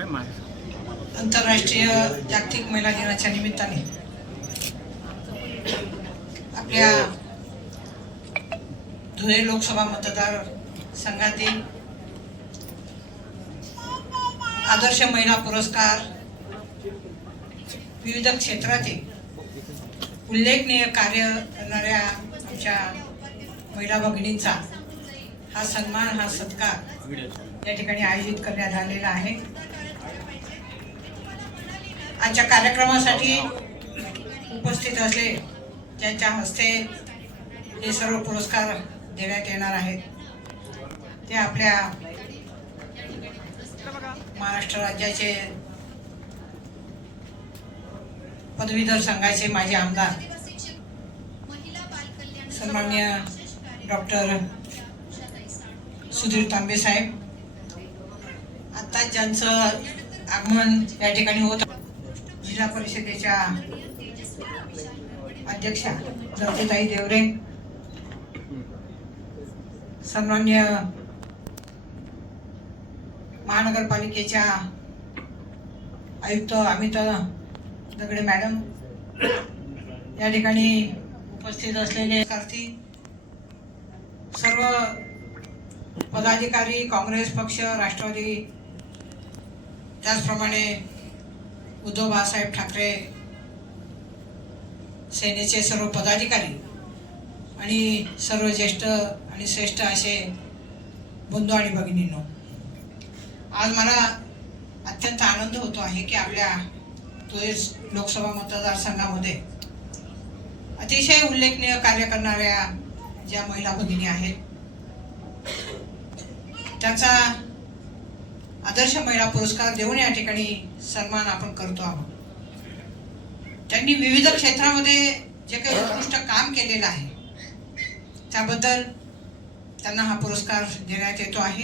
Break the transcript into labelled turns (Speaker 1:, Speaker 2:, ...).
Speaker 1: आंतरराष्ट्रीय जागतिक महिला दिनाच्या निमित्ताने आपल्या धुळे लोकसभा मतदार संघातील आदर्श महिला पुरस्कार विविध क्षेत्रातील उल्लेखनीय कार्य करणाऱ्या आमच्या महिला भगिनींचा हा सन्मान हा सत्कार या ठिकाणी आयोजित करण्यात आलेला आहे. आजच्या कार्यक्रमासाठी उपस्थित असले ज्यांच्या हस्ते हे सर्व पुरस्कार देण्यात येणार आहेत ते आपल्या महाराष्ट्र राज्याचे पदवीधर संघाचे माजी आमदार सन्मान्य डॉक्टर सुधीर तांबे साहेब. आता ज्यांचं आगमन या ठिकाणी होत जिल्हा परिषदेच्या अध्यक्षा ज्योतिताई देवरे सन्मान्य महानगरपालिकेच्या आयुक्त अमित दगडे मॅडम या ठिकाणी उपस्थित असलेले सारथी सर्व पदाधिकारी काँग्रेस पक्ष राष्ट्रवादी त्याचप्रमाणे उद्धव बाळासाहेब ठाकरे सेनेचे सर्व पदाधिकारी आणि सर्व ज्येष्ठ आणि श्रेष्ठ असे बंधू आणि भगिनींनो आज मला अत्यंत आनंद होतो आहे की आपल्या तुळस लोकसभा मतदारसंघामध्ये अतिशय उल्लेखनीय कार्य करणाऱ्या ज्या महिला भगिनी आहेत त्यांचा आदर्श महिला पुरस्कार देऊन या ठिकाणी सन्मान आपण करतो आहोत. त्यांनी विविध क्षेत्रामध्ये जे काही उत्कृष्ट काम केलेलं आहे त्याबद्दल त्यांना हा पुरस्कार देण्यात येतो आहे.